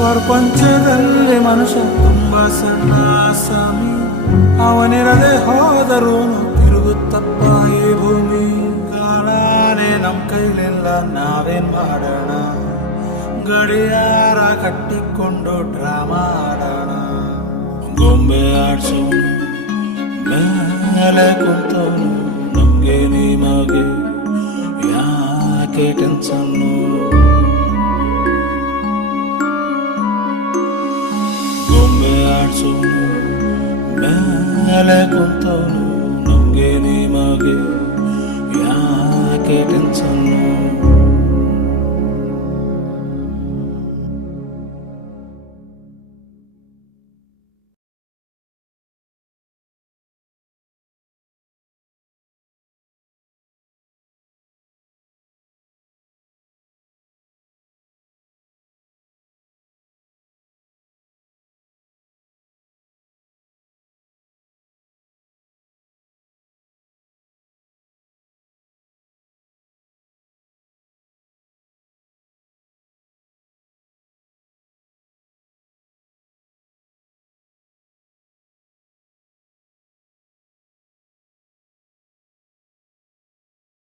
ಪ್ರಪಂಚದಲ್ಲಿ ಮನುಷ್ಯ ತುಂಬ ಸಣ್ಣ ಸ್ವಾಮಿ, ಅವನಿರದೆ ಹೋದರೂ ತಿರುಗುತ್ತಪ್ಪ ಈ ಭೂಮಿ. ಕಾಲಾನೆ ನಮ್ ಕೈಲಿಲ್ಲ, ನಾವೇನ್ ಮಾಡೋಣ? ಗಡಿಯಾರ ಕಟ್ಟಿಕೊಂಡು ಡ್ರಾಮಾ ಆಡೋಣ. ಗೊಂಬೆ ಆಡ್ಸೋನು ಮೇಲೆ ಕುಂತವನು, ನಮ್ಗೆ ನಿಮಗೆ ಯಾಕೆ ಟೆನ್ಷನ್ನು? ಗೊಂಬೆ ಆಡ್ಸೋನು ಮೇಲೆ ಕುಂತವನು, ನಮ್ಗೆ ನಿಮಗೆ ಯಾಕೆ ಟೆನ್ಷನ್ನು?